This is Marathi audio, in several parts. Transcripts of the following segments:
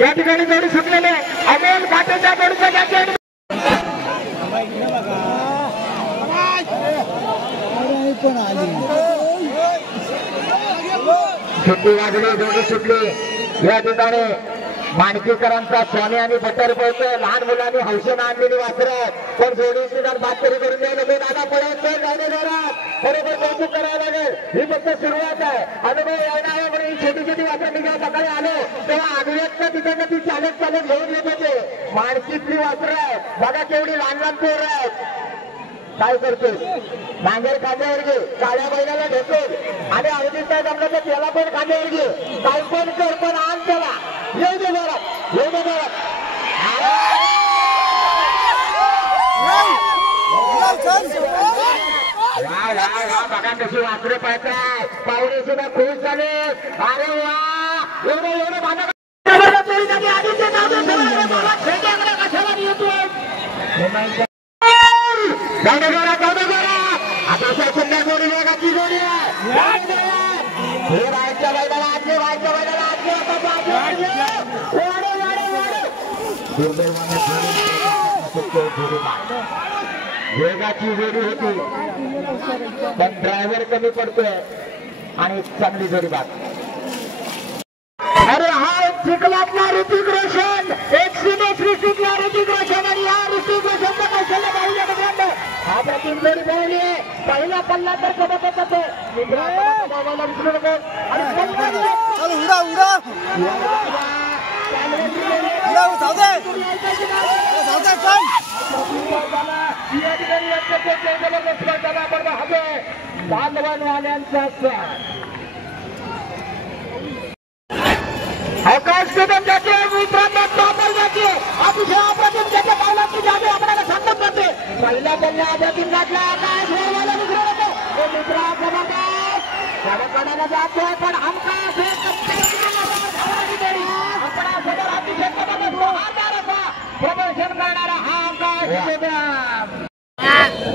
या ठिकाणी जोडी सुटलेले अमोल घाटेच्या जोडीच्या जागी सुट्टी वाजली, जोडी सुटली। या ठिकाणी माणकीकरांचा सोने आणि बटर पळतो। लहान मुलांनी हौसेनं आणलेली वासरं पण जोडीची जर बात तरी करून द्यायला दादा पळत जाणे जोरात बरोबर कौतुक करावं लागेल। ही फक्त सुरुवात आहे, अनुभव येणार आहे म्हणून छोटी छोटी वासरं मी जेव्हा सकाळी आलो तेव्हा अभिव्यक्त तिकडनं ती चालत चालत घेऊन येत होते। माणकीतली वासरं आहेत बघा, केवढी लहान लहान पोरं आहेत। काय करतोस नांगर खांद्यावर घे, काळ्या बैलाला ढकल आणि अवधीत काय जमलं तर त्याला पण खांद्यावर घे, काय पण कर पण आण त्याला। येऊ दे जरा, येऊ दे जरा। बघा कशी वासरे पळताय, पाहुणे सुद्धा खुश झाले। अरे वा, एवढं एवढं भागा आता सुंदर जोडी वेगाची जोडी आहे। रायच्या बैलाला आजचे, रायच्या बैलाला आजचे, वेगाची जोडी होती पण ड्रायव्हर कमी पडतोय आणि चांगली जोडी बात। अरे हा एक चिखलातला ऋतिक रोशन, एक सिनेस ऋतिकला ऋतिक रोशन आणि हा ऋतिक रोशनचा कौशल्य पाहिजे मित्रांनो। हा प्रतिम जोडी पाहिली आहे, पहिला पल्ला तर कबतच जातो मोबाईलला विसरू नको। अवकाश कदम जाते मित्रांनो, टॉपर जाते अतिशय अप्रतिम त्याच्या पावलाची जादू आपल्याला सांगत जाते। पहिला बल्ला अप्रतिम लागला, आकाश वेळेला विसरू नको मित्रा, जबरदस्त कडकडा जातोय पण हमखास अतिशय प्रदर्शन करणारा हा आकाश।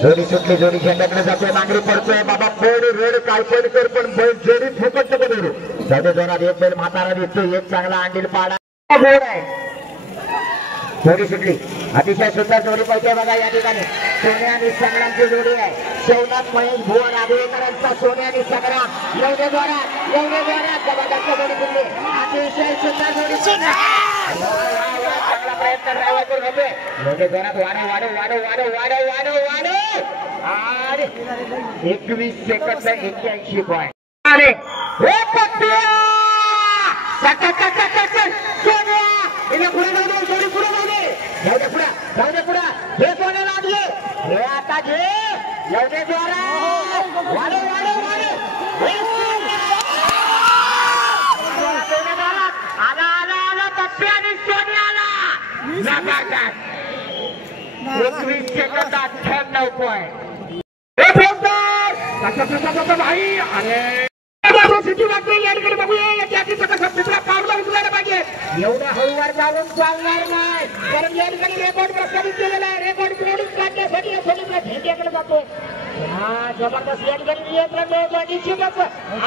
जोडी सुटली, जोडी झेंड्याकडे जातोय, नांगरी पडतोय बाबा फोड रेड काय पण कर पण बैल जोडी फुकट नको धरू। जाऊ जोरात एक बैल म्हातारा दिसतोय, एक चांगला अंडील पाडा बोर्ड आहे। जोडी सुटली, अतिशय सुंदर जोडी पळते बघा। या ठिकाणी सोन्या आणि संग्रामची जोडी आहे। शिवनाथ महेश भुवन आदिवेकरांचा सोन्या आणि संग्राम एवढे जोरात जबरदस्त जोडी सुटली, अतिशय सुंदर जोडी। चांगला प्रयत्न ड्रायव्हर करून होते, एवढे जोरात वाढव आणि 21 सेकंद 81 पॉईंट। अरे हे सोने लागले हे आता घे, एवढे जोरात आला पप्पी आणि सोने आला 21 सेकंद 98 पॉईंट। भाई अरे एवढा हळूवार जाऊन चालणार नाही, कारण या ठिकाणी रेकॉर्ड प्रस्थापित केलेला आहे। रेकॉर्ड प्रोड्यूस काढण्यासाठी झेंड्याकडे जातो। हा जबरदस्त या ठिकाणी नियंत्रण मिळवतो निश्चितच।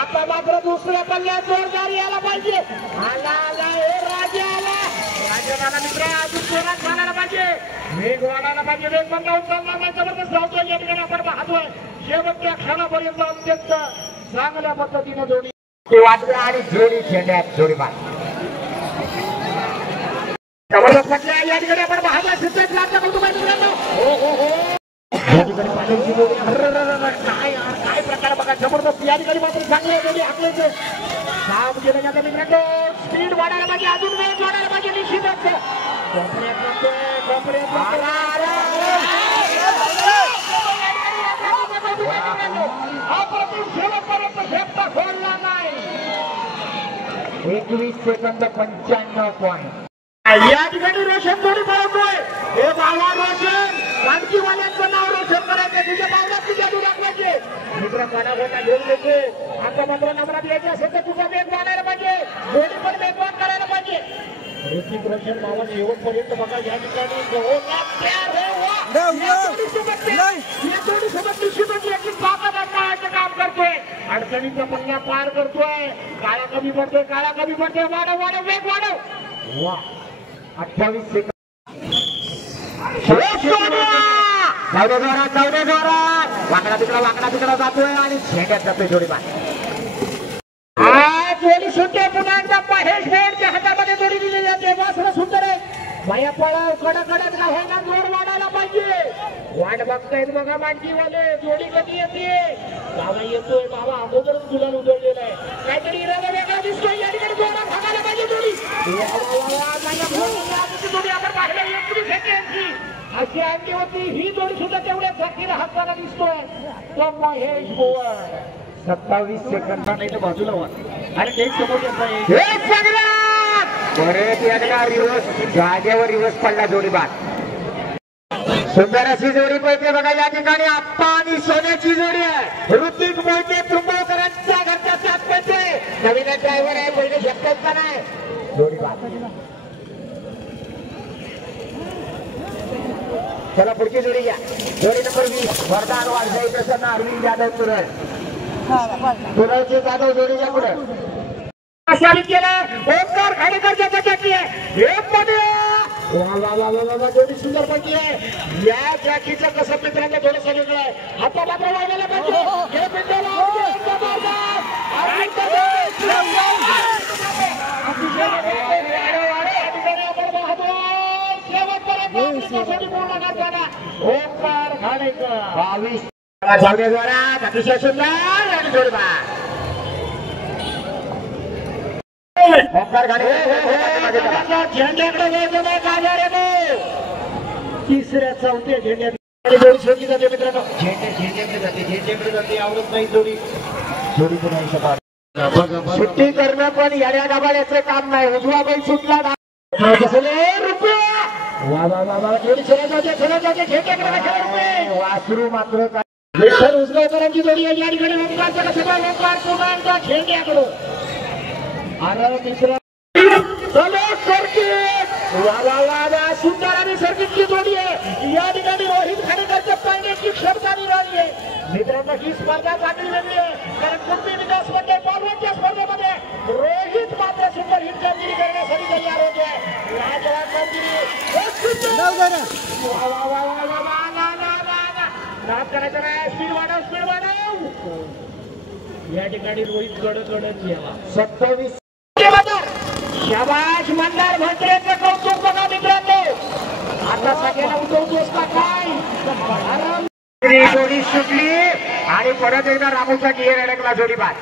आता मात्र दुसऱ्या पल्ल्यात जोरदार यायला पाहिजे। आला हे राजा आला, राजा मित्र अजून जोरात झाला पाहिजे, वेग वाढायला पाहिजे, वेग पण लावून चालणार नाही। जबरदस्त धावतोय या ठिकाणी आपण पाहतोय शेवटच्या क्षणापर्यंत अत्यंत चांगल्या पद्धतीने जोडी वाटते आणि जोडी झेंड्यात जोडी बाद जबरदस्त म्हटलं। या ठिकाणी आपण पाहतोय सिद्धेश लाटचा कौतुक आहे मित्रांनो। या ठिकाणी पाण्याची जोडी काय प्रकार बघा, जबरदस्त या ठिकाणी मात्र चांगल्या जोडी हाकलेचे काम केलं जातं मित्रांनो। स्पीड वाढायला पाहिजे, अजून वेग वाढायला पाहिजे निश्चितच। शेवटपर्यंत झेपता सोडला नाही। 21 सेकंद 95 पॉईंट। या ठिकाणी रोशन जोडी पळवतोय, हे बाबा रोशन क्रांतीवाल्यांचं नाव रोशन करायचं, तुझ्या पावलात तुझ्या दाखवायचे मित्र। कानागोटा घेऊन देतो, आता मात्र नंबरात यायचे असेल तर तुझा वेग वाढायला पाहिजे, जोडी पण वेगवान करायला पाहिजे। ऋतिक रोशन बाबा शेवटपर्यंत बघा या ठिकाणी काम करतोय, अडचणीचा पल्ला पार करतोय, काळा कमी पडतोय वाढव वेग वाढव वा 28 सेकंद वाकडा तिकडा जातोय आणि झेंड्यात जातोय जोडीबार. जोडी सुटते पुन्हा एकदा महेश भेडच्या हातामध्ये जोडी दिली जाते. वासरा सुंदर आहे. माया पळाव कडकडत का होईना जोर वाढायला पाहिजे. वाट बघतायत बघा मांडकीवाले. जोडी कधी येते. बाबा येतोय. बाबा अगोदरच गुलाल उधळलेला आहे. काहीतरी इरादा वेगळा दिसतोय. या ठिकाणी जोरात भागायला पाहिजे जोडी. जोडी आपण पाहिलं 21 सेकंडची अशी आणली होती. ही जोडी सुद्धा तेवढ्या जातीला हाताला दिसतोय. तो महेश बोवर 27 सेकंद नाही तर बाजूला वा. अरे एक समोर परत एकदा रिवर्स जागेवर रिवर्स पडला जोडीबार. सुंदर अशी जोडी पळते बघा या ठिकाणी. आप्पा आणि सोन्याची जोडी आहे. ऋतिक मोहिते त्रुंबकरांच्या घरच्या साथ पळते. नवीन ड्रायव्हर आहे. पहिले शकतात का नाही जोडीबार. चला पुढची जोडी घ्या. जोडी नंबर 20 वरदान वारसाई प्रसन्न अरविंद जाधव तुरळ. तुरळचे जाधव जोडीच्या पुढे ओंकार खाडेकरच्या जॅकी आहे. जोडी सुंदर पडली आहे. या जॅकीचं कसं मित्रांनो थोडं सगळं आहे. आता मात्र वाढलेला पाहिजे. ओंकार खाडेकर 22 जोड्याद्वारा अतिशय सुंदर आणि जोडीबार. ओंकार झेंड्याकडे तिसऱ्या चौथ्या झेंड्याकडे जोडी सोडली जाते मित्रांनो. झेंड्याकडे जाते आवडत नाही जोडी. जोडी पण नाही शकत. सुट्टी करणं पण येड्या गाबाळ्याचं काम नाही. उजवा बैल सुटला जोडी वासरू मात्र काय विठ्ठल उजगावकरांची जोडी आहे. या ठिकाणी ओंकारचा कसं काय ओंकार पुन्हा एकदा झेंड्याकडं. अरे मित्र सुंदर आणि सर्किटची जोडी आहे. या ठिकाणी रोहित खाडेकरच्या पाण्याची क्षमता निराळी आहे मित्रांनो. ही स्पर्धा चांगली वेगळी आहे कारण कुटुंबी विकासमध्ये पॉलवनच्या स्पर्धेमध्ये रोहित मात्र सुंदर हिट कामगिरी करण्यासाठी तयार होते. करायचं नाही. स्पीड वाढव स्पीड वाढव. या ठिकाणी रोहित कडकडत गेला. 27 शाबाश मंदार भंत्रेचं कौतुक बघा मित्रांनो. आता सगळ्याला उठवतोस का काय. जोडी सुटली आणि परत एकदा रामूचा गियर अडकला जोडीबार.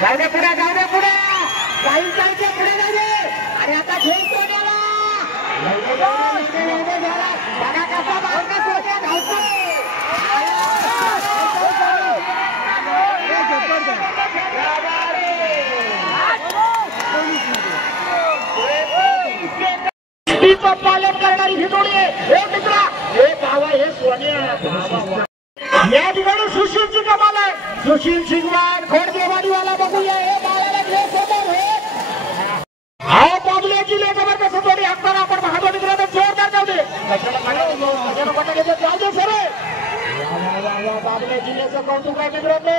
जाऊ दे पुढे जाऊ दे पुढे काही जायचे पुढे जाऊ दे. आणि आता घेऊन सोन्याला बघा कसा भावना सोन्या धावतो. पालन करणारी ही जोडी आहे. हे मित्रा हे भावा हे सोन्या या ठिकाणी सुशीलची कमाल आहे. सुशील सिंगवान खोडदेवाडीवाला बघूया. हे बाळाला घे समोर हे हा बाबल्याची ले जबरदस्त जोडी. हक्काला आपण पाहतो मित्रांनो. जोरदार जाऊ दे जाऊ दे सर. बाबल्या जिल्ह्याचं कौतुक आहे मित्रांनो.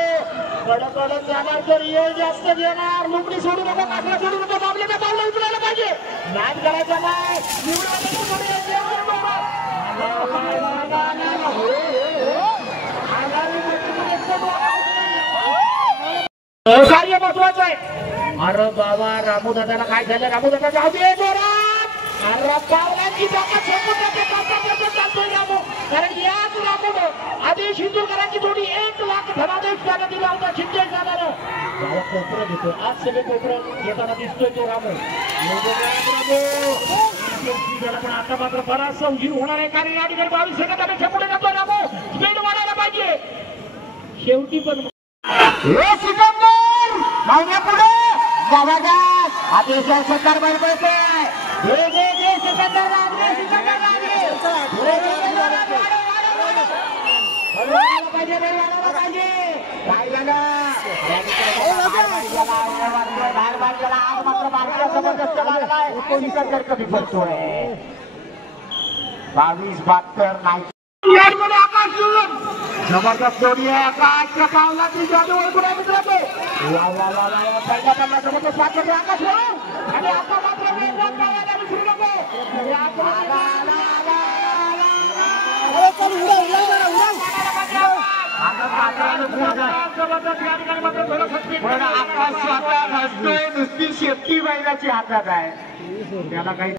कडकडत जाणार तर ये जास्त घेणार. लुकडी सोडू नका काकडा सोडू नका. बाबल्याचा बाबला उतरायला पाहिजे. नाद करायचा नाही. कार्य महत्वाचं आहे. अरे बाबा रामू दादाला काय झालं. रामू दादा जाऊ दे जोरात. अरे पावलांची ताकद चालतोय रामू. कारण याच रामूनं आधी शिंदूरकरांची जोडी 1 लाख धनादेश त्याला दिला होता. चिंतेश झाला कोपरं घेतो. आज सगळे कोपरं येताना दिसतोय तो रामू. पण आता मात्र बराचसा उशीर होणार आहे कारण या ठिकाणी 22 सेकंदापेक्षा पुढे जातो रामू. स्पीड वाढायला पाहिजे. शेवटी पण पुढे अतिशय सुंदर बैल पळते. काय झालं जबरदस्त लागलाय. 22-72 नाही. जबरदस्त जोडी आहे. आकाशच्या पावलाची जादू ओळखून आहे मित्रांनो. वा वा वा वा पहिल्या पल्ला सोबतच पाच होते आकाश वळू आणि आता मात्र वेगवान गावाला विसरू नको नुसती शेपटी बैलाची हातात आहे त्याला काही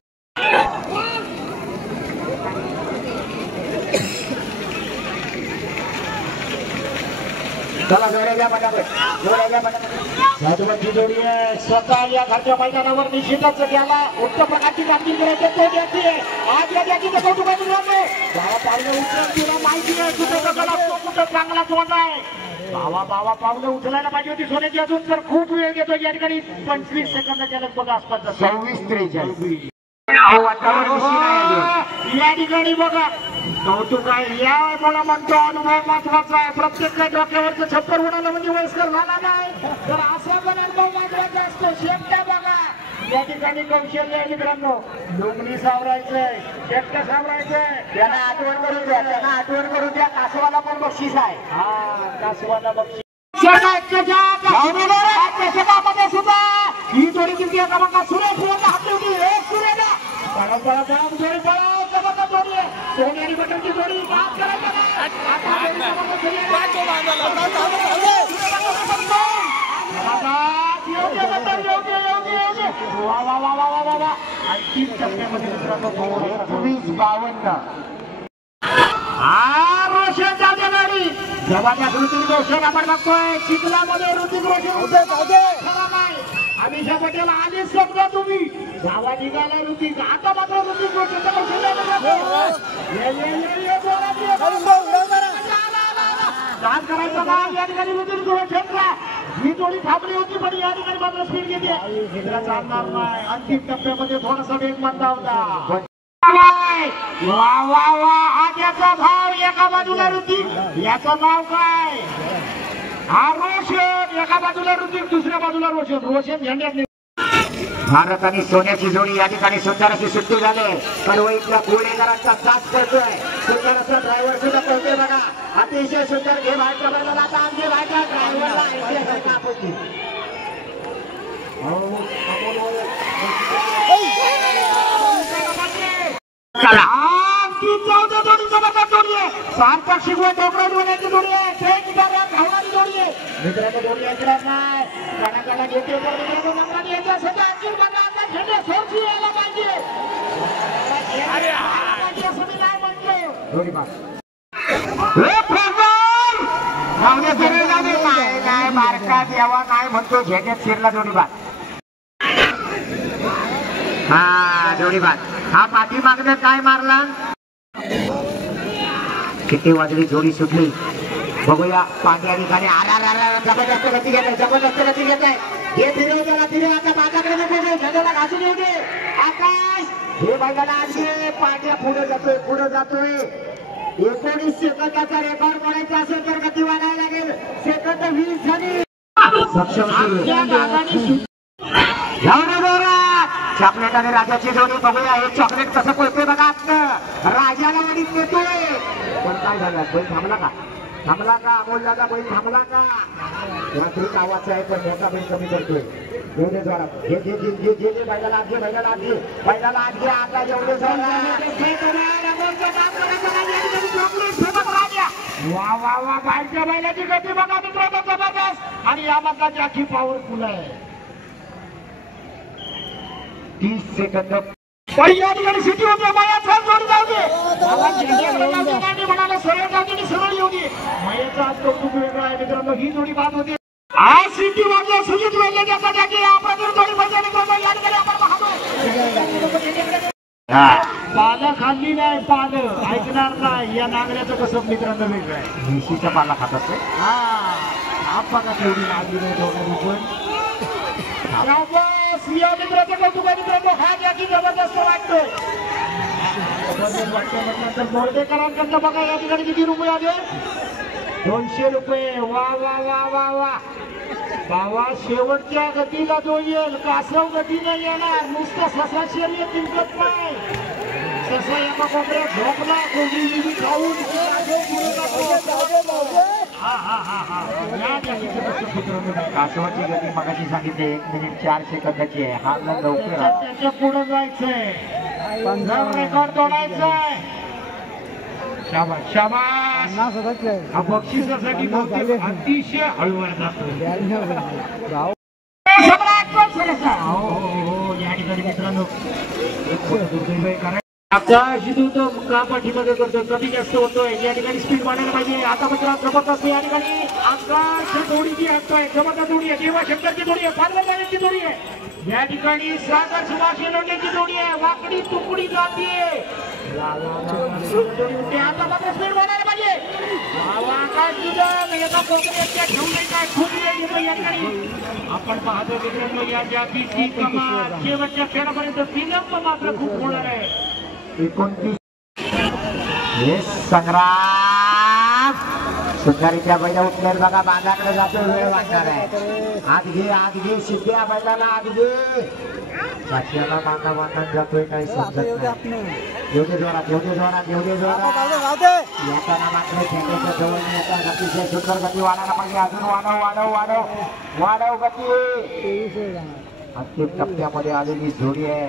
चला जोड्या साधुवंती जोडी आहे स्वतः या घरच्या मैदानावर निश्चितच त्याला उत्तम प्रकारची कामगिरी करायची जोडी असते आज या जागीचं कौतुक पावलं उचलून तुला माहिती आहे कुठं चांगला सोन आहे बावा पावलं उचलायला पाहिजे होती सोन्याची अजून तर खूप वेळ घेतो या ठिकाणी 25 सेकंदाच्या लगभग आसपास 26-43 या ठिकाणी बघा कौतुक आहे या मला म्हणतो अनुभव महत्वाचा आहे प्रत्येक डोक्यावरचं छप्पर उडालं म्हणजे वयस्कर झाला नाही तर असा पण अनुभव महत्वाचा असतो शेपट्या बघा या ठिकाणी कौशल्य आहे मित्रांनो लोकणी सावरायचंय शेपट्या सावरायचंय त्यांना आठवण करून द्या कासवाला पण बक्षीस आहे हा कासवाला बक्षीस सुद्धा ही जोडी दिली क्रमांकात सुरेश सोनेरी बटनची जोडी अंतिम टप्प्यामध्ये 22-52 हा रोशन जाते गाडी जवाच्या ऋतिक रोशन आपण बघतोय चिखलामध्ये ऋतिक रोशन उभे नाही अमिषा पटेल आधीच समजा तुम्ही जावा निघाला ऋतिक आता मात्र ऋतिक रोशन करायचं का या ठिकाणी ऋतिक रोशनला ही जोडी थांबली होती पण या ठिकाणी मात्र स्पीड घेते चालणार नाही अंतिम टप्प्यामध्ये थोडासा वेग मंदावला वा वा वा हा त्याचा भाव एका बाजूला ऋतिक याचं नाव काय हा रोशन एका बाजूला ऋतिक दुसऱ्या बाजूला रोशन झेंड्यात भारत आणि सोन्याची जोडी या ठिकाणी सुंदर अशी सुट्टी झाली कडवईतल्या कोळेकरांचा साथ पडतोय सुंदर असा ड्रायव्हर सुद्धा पडतोय बघा अतिशय सुंदर घे बाहेरच्या बैलाला आता आमची बाहेरच्या ड्रायव्हरला सार्थक शिकवण डोकरा जोडण्याची जोडी आहे धावणारी जोडी आहे मित्रांनो जोडी ऐकणार नाही गाण्याला घेते तर मित्रांनो नंबर यायचा सध्या अंतिम बघा आता झेंडा सोडची यायला पाहिजे असं मी काय म्हणतो जोडी नाही बारका देवा नाही म्हणतो झेंड्यात शिरला जोडी बाद हा जोडी बाद हा पाठी मागणं काय मारला किती वाजली जोडी सुटली बघूया पांढऱ्या ठिकाणी जबरदस्त गती घेत आहे हे फिरवतो आता बाजाकडे नको झेंड्याला घासून येऊ दे आकाश हे बैलाला आणले पांढऱ्या पुढे जातोय 19 सेकंदाचा रेकॉर्ड करायचा असेल तर गती वाढायला लागेल सेकंद 20 झाली सक्षम चॉकलेट आणि राजाची जोडी बघूया हे चॉकलेट कसं पळतोय बघा राजाला गाडीत नेतोय पण काय झालं बैल थांबला का अमोलला बैल थांबला का रात्रीचा आवाज आहे पण मोठा बैल कमी करतोय एवढे जोरात घे बैलाला आत घे आता एवढे वा वा वा बाईच्या बैलाची गती बघा मित्रांनो जबरदस्त आणि यामधला जॅकी पॉवरफुल आहे 30 सेकंद या ठिकाणी सिटी होते मायाचा जोडी जाऊ दे म्हणाला सरळ जाऊ दे सरळ येऊ दे मायाचा आज कौतुक वेगळा आहे मित्रांनो ही जोडी बाद होते आज सिटी वाजल्या सुजित वेळेला ज्याचा जागी आपण जर जोडी बजावली या ठिकाणी आपण पाला खाल्ली नाही पालं ऐकणार नाही या नागऱ्याचं कसं मित्रांनो वेगळं आहे म्हशीचा पाला खात असते हा बघा तेवढी लागली नाही दोघांनी पण मित्राचं कौतुक आहे मित्रांनो हा जागी जबरदस्त वाटतोय बोर्डेकरांकडनं बघा या ठिकाणी किती रुपये आले 200 रुपये वा वा वा वा वा बाबा शेवटच्या गतीला जो येईल कासव गतीने येणार नुसतं ससा शर्यत जिंकत नाही ससा एका कोपऱ्यात झोपला कोंबडी खाऊन कासवाची गती मगाशी सांगितले 1 मिनिट 4 सेकंदाची आहे. हा लवकर त्याच्या पुढे जायचंय, रेकॉर्ड तोडायचंय. शाबास शाबास. हा बक्षिसासाठी अतिशय हळूवार जातो. या ठिकाणी मित्रांनो पाठीमध्ये करतोय, कमी जास्त होतोय. या ठिकाणी स्पीड वाढायला पाहिजे. आता मित्रांनो जबरदस्त या ठिकाणी आकाश जोडीची असतोय, जबरदस्त जोडी आहे. देवा शंकरची जोडी आहे, पालवाची जोडी आहे. या ठिकाणी सागर सुभाष लोंढेची जोडी आहे. वाकडी तुकडी जाती आता मात्र स्पीड वाढायला पाहिजे. आपण पाहतो मित्रांनो या जातीची कमाल शेवटच्या खेळापर्यंत विलंब मात्र खूप होणार आहे. 29 संग्राम सुंदरीच्या बैला उठल्यावर बघा बांधाकडे जातो, वेळ वाटणार आहे. आत घे शिद्या बैलाला आत घे. साक्षीला बांधा जातोय काही समजत नाही. एवढे जोरात येताना मात्र खेळण्याच्या जवळ येतात. अतिशय सुंदर गती वाढायला पाहिजे. अजून वाढव गती. अंतिम टप्प्यामध्ये आलेली जोडी आहे.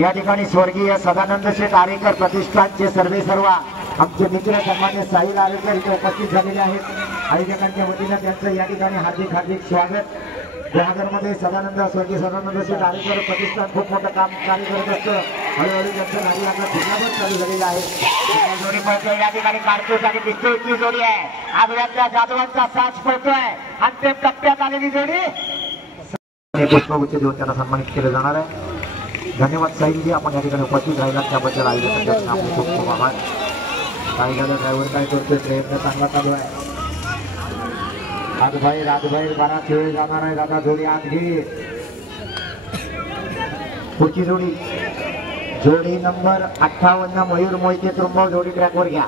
या ठिकाणी स्वर्गीय सदानंद शेठ आरेकर प्रतिष्ठानचे सर्व आमचे मित्र सन्मान्य साहिल आरेकर इथे उपस्थित झालेले आहेत. आयोजकांच्या वतीनं त्यांचं या ठिकाणी हार्दिक स्वागत. 2000 मध्ये स्वर्गीय सदानंद शेठ आरेकर प्रतिष्ठान खूप मोठं कार्य करत असतं. हळूहळू त्यांचं गाडी आता फिरण्यावर चालू झालेलं आहे. जोडी पळतोय या ठिकाणी कारतूस आणि पिस्तूलची जोडी आहे. आगळ्यातल्या जाधवांचा साज पळतोय. अंतिम टप्प्यात आलेली जोडी पुष्पगुच्छ देऊन त्यांना सन्मानित केलं जाणार आहे. धन्यवाद साहिलजी, आपण या ठिकाणी उपस्थित राहिला त्याबद्दल आयोजकांचे आपले खूप खूप आभार. काही झालं ड्रायव्हर काय करतोय, प्रयत्न चांगला चालू आहे. राजबाहेर बराच वेळ जाणार आहे. दादा जोडी आत घे. पुढची जोडी नंबर 58 मयूर मोहिते त्रुंबव जोडी ट्रॅकवर घ्या.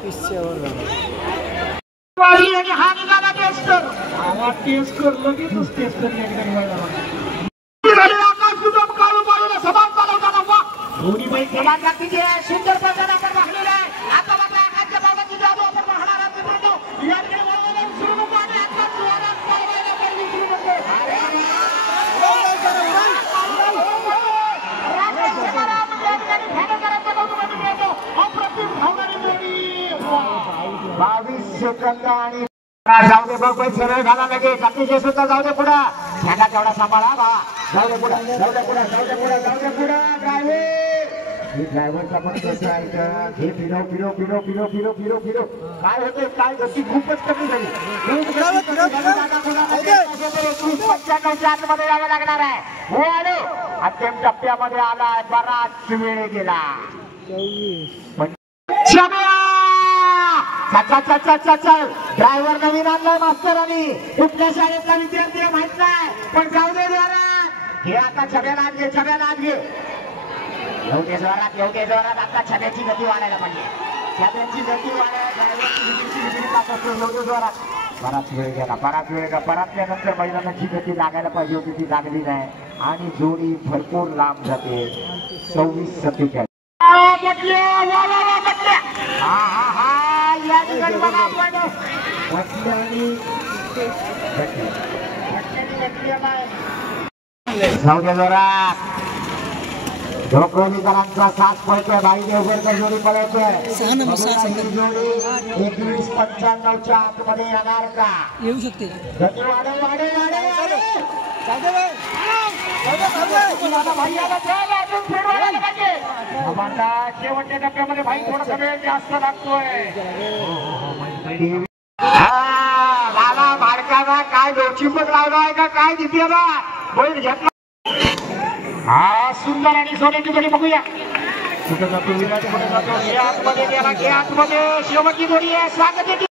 दोन्ही बैल खेळात लागतील. सुंदर प्रकारे आपण राखलेला आहे. आता मात्र आकाशच्या बाबाची जादू आपण पाहणार आहोत मित्रांनो. या ठिकाणी सुरू नको आणि आता जोरात पळवायला पहिली सुरू नको. अप्रतिम धावणारी जोडी. 22 सेकंद आणि जाऊ दे बघ सरळ झाला लगेच. अतिशय सुद्धा जाऊ दे पुढं. झेंडा तेवढा सांभाळा बाबा. जाऊ दे पुढं. ड्रायव्हरचा पण कसं आहे का, हे फिरव काय होते, काय गती खूपच कमी झाली. 95च्या आतमध्ये यावं लागणार आहे. हो आलो अंतिम टप्प्यामध्ये आलाय. बराच वेळ गेला. ड्रायव्हर नवीन आणलाय मास्तरांनी. कुठल्या शाळेतला विद्यार्थी माहित नाही, पण जाऊ दे जरा. हे आता छब्याला आणले. एवढे जोरात आता छब्याची गती वाढायला पाहिजे. छब्याची गती वाढायला एवढे जोरात. बराच वेळ गेला. परतल्यानंतर बैलांची गती लागायला पाहिजे होती, ती लागली नाही आणि जोडी भरपूर लांब जाते. 26-47. या ठिकाणी बघा आपण जाऊ द्या जोरात. ढोकरोलीकरांचा साथ पळतोय. भाई देवगडचा जोडी पळवतोय. जोडी 21-95च्या आतमध्ये येणार का? येऊ शकते. शेवटच्या टप्प्यामध्ये भाई थोडासा वेळ जास्त लागतोय. लाला बाळकाला काय डोचिंबक लावला आहे का काय दिसते बा. बैल घेतला. हा सुंदर आणि सोन्याची जोडी बघूया. कुठे जातो विराट, कुठे जातो. आतमध्ये गेला, आतमध्ये शेवटची जोडी आहे. स्वागत